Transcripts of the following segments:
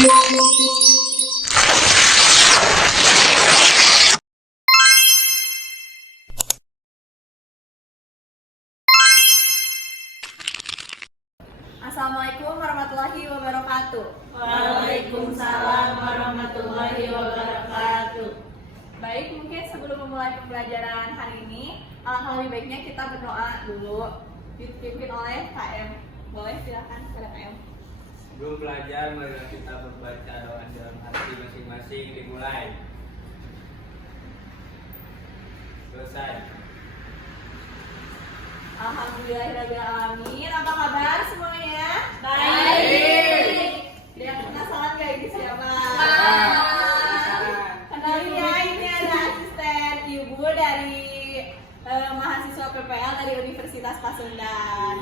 Assalamualaikum warahmatullahi wabarakatuh. Waalaikumsalam warahmatullahi wabarakatuh. Baik, mungkin sebelum memulai pembelajaran hari ini, alangkah lebih baiknya kita berdoa dulu, dipimpin oleh KM. Boleh, silakan kepada KM. Sebelum belajar, marilah kita membaca doa dalam hati masing-masing. Dimulai. Selesai. Alhamdulillahirrahmanirrahim. Apa kabar semuanya? Baik. Ada yang penasaran gak ini siapa? Penasaran. Kenalin ya, ini ada asisten ibu dari mahasiswa PPL dari Universitas Pasundan.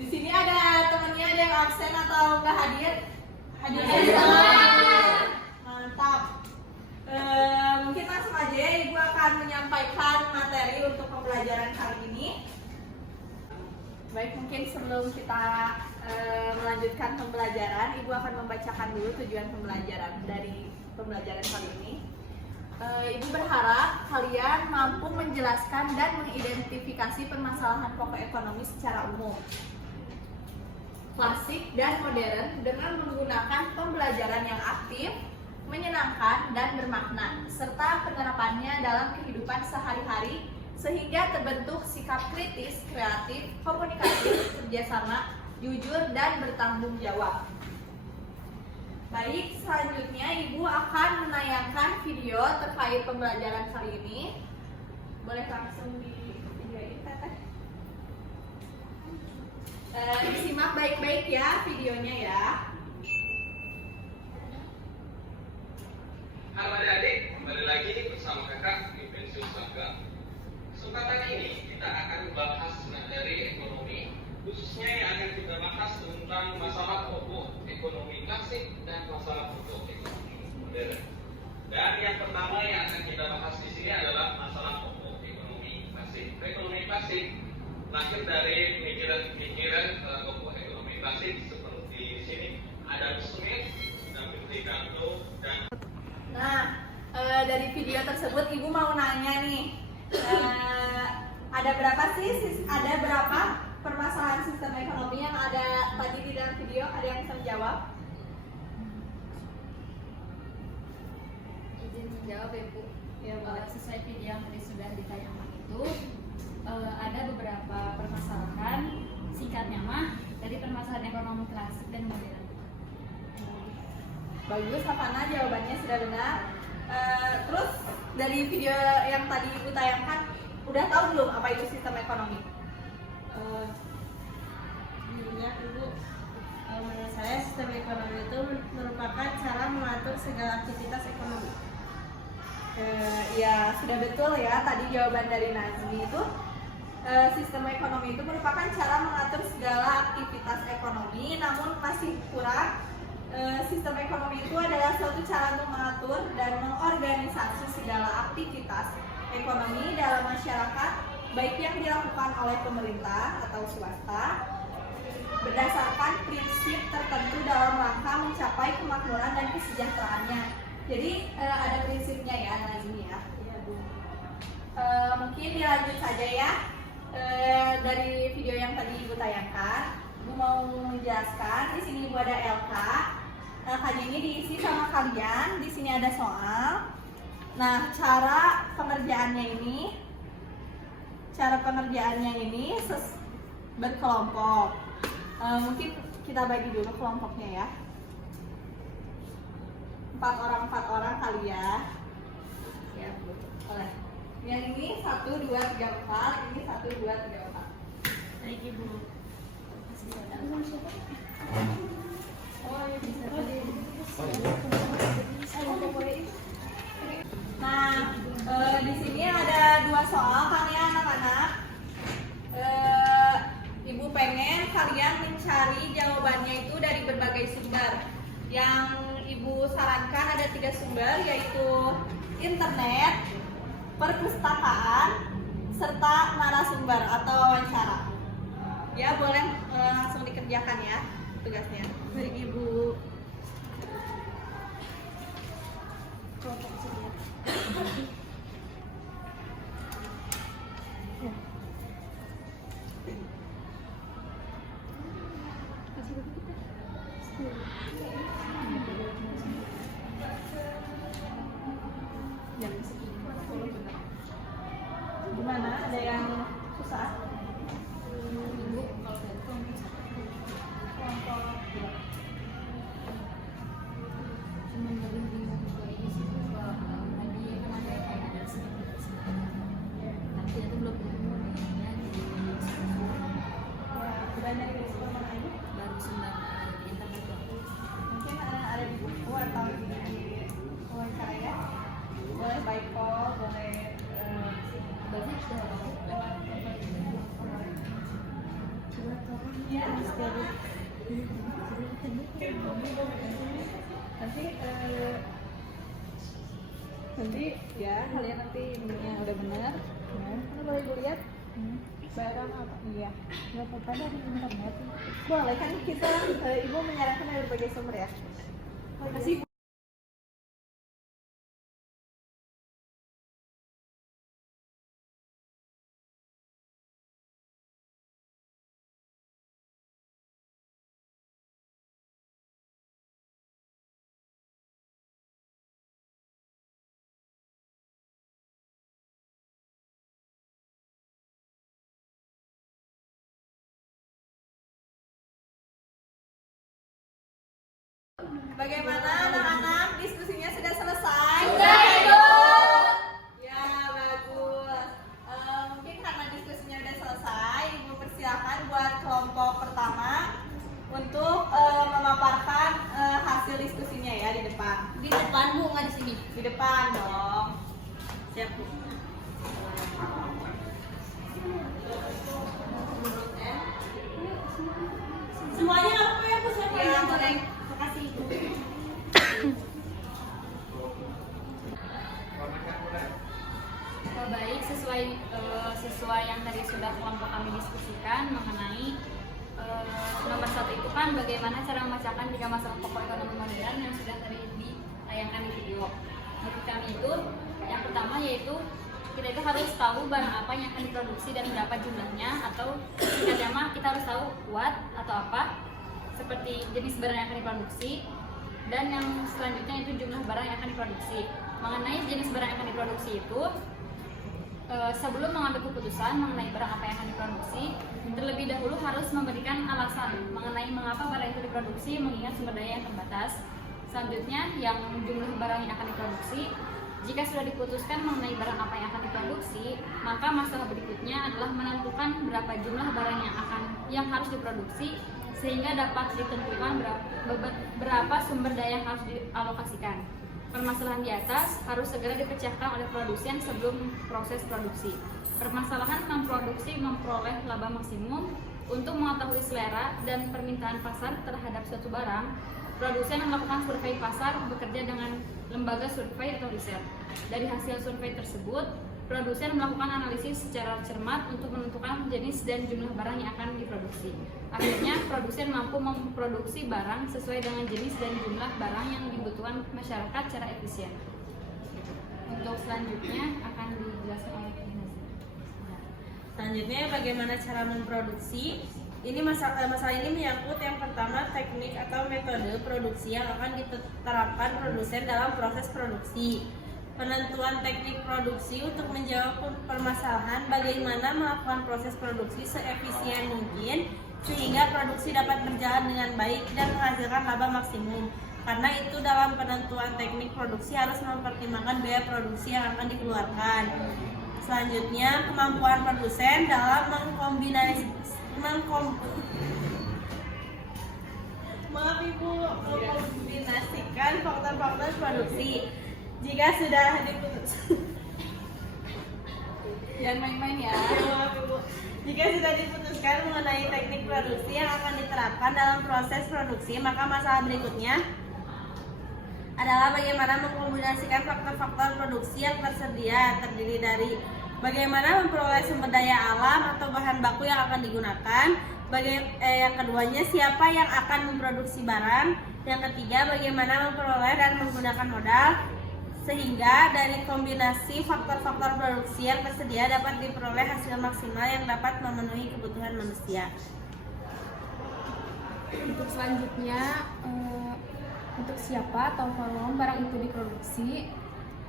Di sini ada temannya, ada yang absen atau nggak hadir? Hadir semua. Mantap. Mungkin langsung aja ya, ibu akan menyampaikan materi untuk pembelajaran kali ini. Baik, mungkin sebelum kita melanjutkan pembelajaran, ibu akan membacakan dulu tujuan pembelajaran dari pembelajaran kali ini. Ibu berharap kalian mampu menjelaskan dan mengidentifikasi permasalahan pokok ekonomi secara umum, klasik dan modern dengan menggunakan pembelajaran yang aktif, menyenangkan dan bermakna, serta penerapannya dalam kehidupan sehari-hari sehingga terbentuk sikap kritis, kreatif, komunikatif, kerjasama, jujur, dan bertanggung jawab. Baik, selanjutnya Ibu akan menayangkan video terkait pembelajaran kali ini. Boleh langsung di-videoin, Teteh. Disimak baik-baik ya videonya ya. Halo adik-adik, kembali lagi bersama kakak di Pensiun Sangga. Kesempatan ini kita akan membahas materi ekonomi, khususnya yang akan kita bahas tentang masalah pokok ekonomi klasik dan masalah pokok ekonomi modern. Dan yang pertama yang akan kita bahas di sini adalah masalah pokok ekonomi klasik. Ekonomi klasik lahir dari pemikiran pokok ekonomi klasik seperti di sini ada Smith, David Ricardo, dan Nah, dari video tersebut Ibu mau nanya nih, ada berapa permasalahan sistem ekonomi yang ada tadi di dalam video? Ada yang bisa menjawab? Izin menjawab ya Bu. Ya, boleh. Sesuai video yang tadi sudah ditayangkan itu ada beberapa permasalahan, singkatnya mah dari permasalahan ekonomi klasik dan modern. Bagus, Havana, jawabannya sudah benar. Terus dari video yang tadi Ibu tayangkan, udah tahu belum apa itu sistem ekonomi? Intinya Ibu, menurut saya sistem ekonomi itu merupakan cara mengatur segala aktivitas ekonomi. Ya, sudah betul ya. Tadi jawaban dari Nazmi itu sistem ekonomi itu merupakan cara mengatur segala aktivitas ekonomi, namun masih kurang. Sistem ekonomi itu adalah suatu cara untuk mengatur dan mengorganisasi segala aktivitas ekonomi dalam masyarakat, baik yang dilakukan oleh pemerintah atau swasta, berdasarkan prinsip tertentu dalam rangka mencapai kemakmuran dan kesejahteraannya. Jadi ada prinsipnya ya, Nazmi ya. Iya Bu. Mungkin dilanjut saja ya. Dari video yang tadi Ibu tayangkan, Ibu mau menjelaskan. Di sini Ibu ada LK. LK ini diisi sama kalian. Di sini ada soal. Nah, cara pengerjaannya ini berkelompok. Mungkin kita bagi dulu kelompoknya ya. 4 orang kali ya. Ya, Bu. Boleh. Yang ini 1, 2, 3, 4. Ini 1, 2, 3, 4. Baik Ibu. Oh, ya bisa tadi. Nah, di sini ada 2 soal kan ya anak-anak. Ibu pengen kalian mencari jawabannya itu dari berbagai sumber. Yang Ibu sarankan ada 3 sumber, yaitu internet, perpustakaan, serta narasumber atau wawancara. Ya, boleh langsung dikerjakan ya tugasnya. Baik Ibu. Gimana? Ada yang susah? Ibu kalau dari Kelompok cuma lebih bingung juga ini sih Bu, kalau tadi kan ada kayak ada sedikit tapi itu belum ketemu dengan di udah dari sekolah mana ini? baru sembar di internet waktu Mungkin ada di buku atau di wawancara ya. Boleh by call, boleh berarti sudah lewat iya nanti ya kalian nanti ininya udah benar. Mana boleh ibu lihat? Barang apa? Iya. Nggak apa-apa dari internet. Boleh kan kita ibu menyarankan dari berbagai sumber ya. Terima kasih. Bagaimana anak-anak? Diskusinya sudah selesai? Sudah, Ibu. Ya, bagus. Mungkin karena diskusinya sudah selesai, Ibu persilakan buat kelompok pertama untuk memaparkan hasil diskusinya ya di depan. di depan Bu, nggak di sini. Di depan dong. Siap, Bu. Semuanya apa ya Bu? Siapa Ya, yang boleh. Makasih Ibu. Baik, sesuai yang tadi sudah kelompok kami diskusikan mengenai nomor 1 itu kan bagaimana cara memecahkan 3 masalah pokok ekonomi modern yang sudah tadi ditayangkan di video. Menurut kami itu yang pertama yaitu kita itu harus tahu barang apa yang akan diproduksi dan berapa jumlahnya, atau singkatnya mah kita harus tahu what atau apa seperti jenis barang yang akan diproduksi, dan yang selanjutnya itu jumlah barang yang akan diproduksi. Mengenai jenis barang yang akan diproduksi itu sebelum mengambil keputusan mengenai barang apa yang akan diproduksi, terlebih dahulu harus memberikan alasan mengenai mengapa barang itu diproduksi mengingat sumber daya yang terbatas. Selanjutnya yang jumlah barang yang akan diproduksi. Jika sudah diputuskan mengenai barang apa yang akan diproduksi, maka masalah berikutnya adalah menentukan berapa jumlah barang yang harus diproduksi sehingga dapat ditentukan berapa sumber daya yang harus dialokasikan. Permasalahan di atas harus segera dipecahkan oleh produsen sebelum proses produksi. Permasalahan memproduksi memperoleh laba maksimum. Untuk mengetahui selera dan permintaan pasar terhadap suatu barang, produsen melakukan survei pasar bekerja dengan lembaga survei atau riset. Dari hasil survei tersebut, produsen melakukan analisis secara cermat untuk menentukan jenis dan jumlah barang yang akan diproduksi. Akhirnya, produsen mampu memproduksi barang sesuai dengan jenis dan jumlah barang yang dibutuhkan masyarakat secara efisien. Untuk selanjutnya akan dijelaskan oleh Ibu. Selanjutnya bagaimana cara memproduksi. Ini masalah ini menyangkut yang pertama teknik atau metode produksi yang akan diterapkan produsen dalam proses produksi. Penentuan teknik produksi untuk menjawab permasalahan bagaimana melakukan proses produksi seefisien mungkin sehingga produksi dapat berjalan dengan baik dan menghasilkan laba maksimum. Karena itu dalam penentuan teknik produksi harus mempertimbangkan biaya produksi yang akan dikeluarkan. Selanjutnya, kemampuan produsen dalam mengkombinasikan faktor-faktor produksi. Jika sudah Jangan main-main ya. Jika sudah diputuskan mengenai teknik produksi yang akan diterapkan dalam proses produksi, maka masalah berikutnya adalah bagaimana mengkombinasikan faktor-faktor produksi yang tersedia, terdiri dari bagaimana memperoleh sumber daya alam atau bahan baku yang akan digunakan, Yang keduanya, siapa yang akan memproduksi barang. Yang ketiga, bagaimana memperoleh dan menggunakan modal sehingga dari kombinasi faktor-faktor produksi yang tersedia dapat diperoleh hasil maksimal yang dapat memenuhi kebutuhan manusia. Untuk selanjutnya, untuk siapa atau volume barang itu diproduksi.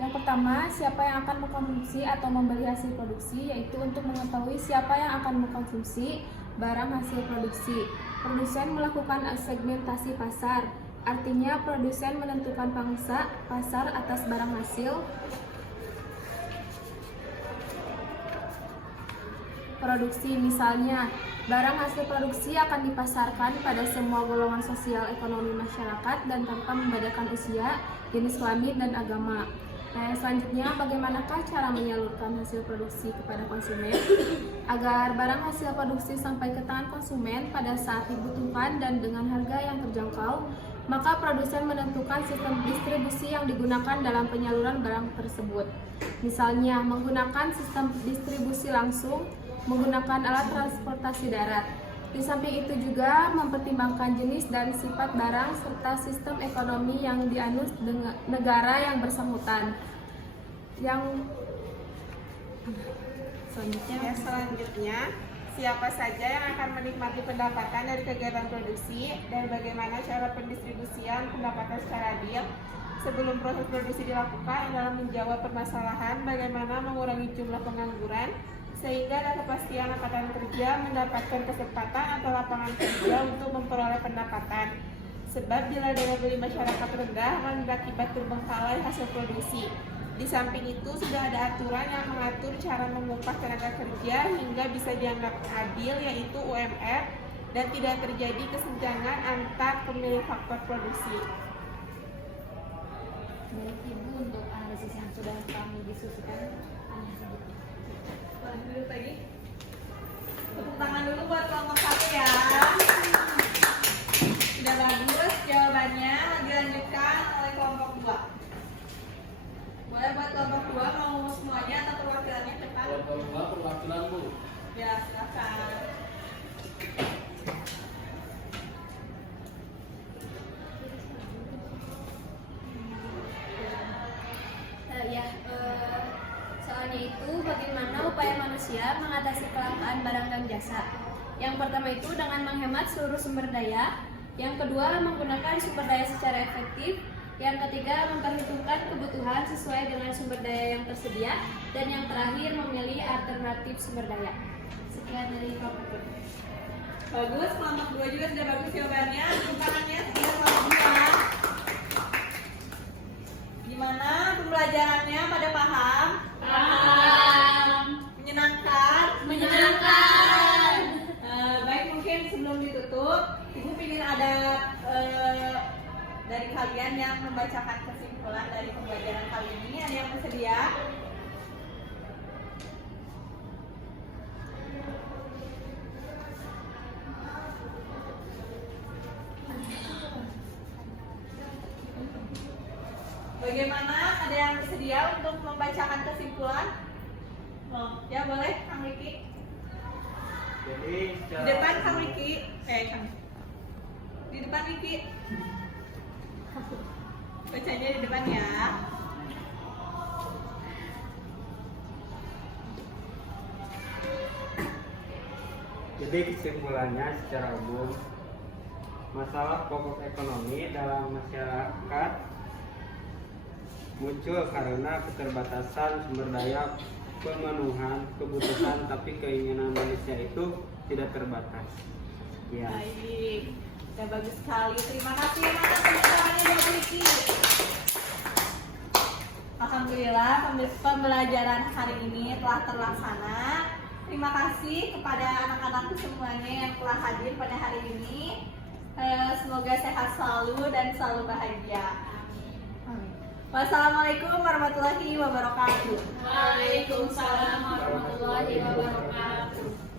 Yang pertama, siapa yang akan mengkonsumsi atau membeli hasil produksi, yaitu untuk mengetahui siapa yang akan mengkonsumsi barang hasil produksi. Produsen melakukan segmentasi pasar, artinya produsen menentukan pangsa pasar atas barang hasil produksi. Misalnya, barang hasil produksi akan dipasarkan pada semua golongan sosial ekonomi masyarakat dan tanpa membedakan usia, jenis kelamin, dan agama. Nah, yang selanjutnya, bagaimanakah cara menyalurkan hasil produksi kepada konsumen agar barang hasil produksi sampai ke tangan konsumen pada saat dibutuhkan dan dengan harga yang terjangkau? Maka produsen menentukan sistem distribusi yang digunakan dalam penyaluran barang tersebut. Misalnya, menggunakan sistem distribusi langsung, menggunakan alat transportasi darat. Di samping itu juga mempertimbangkan jenis dan sifat barang serta sistem ekonomi yang dianut negara yang bersangkutan. Selanjutnya, siapa saja yang akan menikmati pendapatan dari kegiatan produksi dan bagaimana cara pendistribusian pendapatan secara adil sebelum proses produksi dilakukan dalam menjawab permasalahan bagaimana mengurangi jumlah pengangguran sehingga ada kepastian angkatan kerja mendapatkan kesempatan atau lapangan kerja untuk memperoleh pendapatan. Sebab bila daya beli masyarakat rendah akan berakibat terbengkalai hasil produksi. Di samping itu sudah ada aturan yang mengatur cara mengupah tenaga kerja hingga bisa dianggap adil, yaitu UMR, dan tidak terjadi kesenjangan antar pemilik faktor produksi. Baik Ibu, untuk analisis yang sudah kami diskusikan hanya segitu. Lanjut lagi. Tepuk tangan dulu buat kelompok 1 ya. Sudah bagus jawabannya. Dilanjutkan oleh kelompok 2. Boleh buat kelompok 2 mau semuanya atau perwakilannya cepat? Kelompok 2 perwakilan Bu. Ya, silakan. Soalnya itu bagaimana upaya manusia mengatasi kelangkaan barang dan jasa. Yang pertama itu dengan menghemat seluruh sumber daya. Yang kedua, menggunakan sumber daya secara efektif. Yang ketiga, memperhitungkan kebutuhan sesuai dengan sumber daya yang tersedia. Dan yang terakhir, memilih alternatif sumber daya. Sekian dari kelompok 2. Bagus, kelompok 2 juga sudah bagus jawabannya. Tepuk tangannya sudah kelompok 2. Gimana pembelajarannya, pada paham? Paham. Menyenangkan? Menyenangkan. Baik, mungkin sebelum ditutup, Ibu ingin ada dari kalian yang membacakan kesimpulan dari pembelajaran kali ini. Ada yang bersedia? Bagaimana? Ada yang bersedia untuk membacakan kesimpulan? Ya boleh, Kang Riki. Jadi Di depan Kang Riki. Kang. Di depan Riki. Bacanya di depan ya. Jadi kesimpulannya secara umum, masalah pokok ekonomi dalam masyarakat muncul karena keterbatasan sumber daya pemenuhan kebutuhan, tapi keinginan manusia itu tidak terbatas. Ya. Baik, sudah bagus sekali. Terima kasih. Mana pembicaraannya dari Riki? Alhamdulillah pembelajaran hari ini telah terlaksana. Terima kasih kepada anak-anakku semuanya yang telah hadir pada hari ini. Semoga sehat selalu dan selalu bahagia. Amin. Wassalamualaikum warahmatullahi wabarakatuh. Waalaikumsalam warahmatullahi wabarakatuh.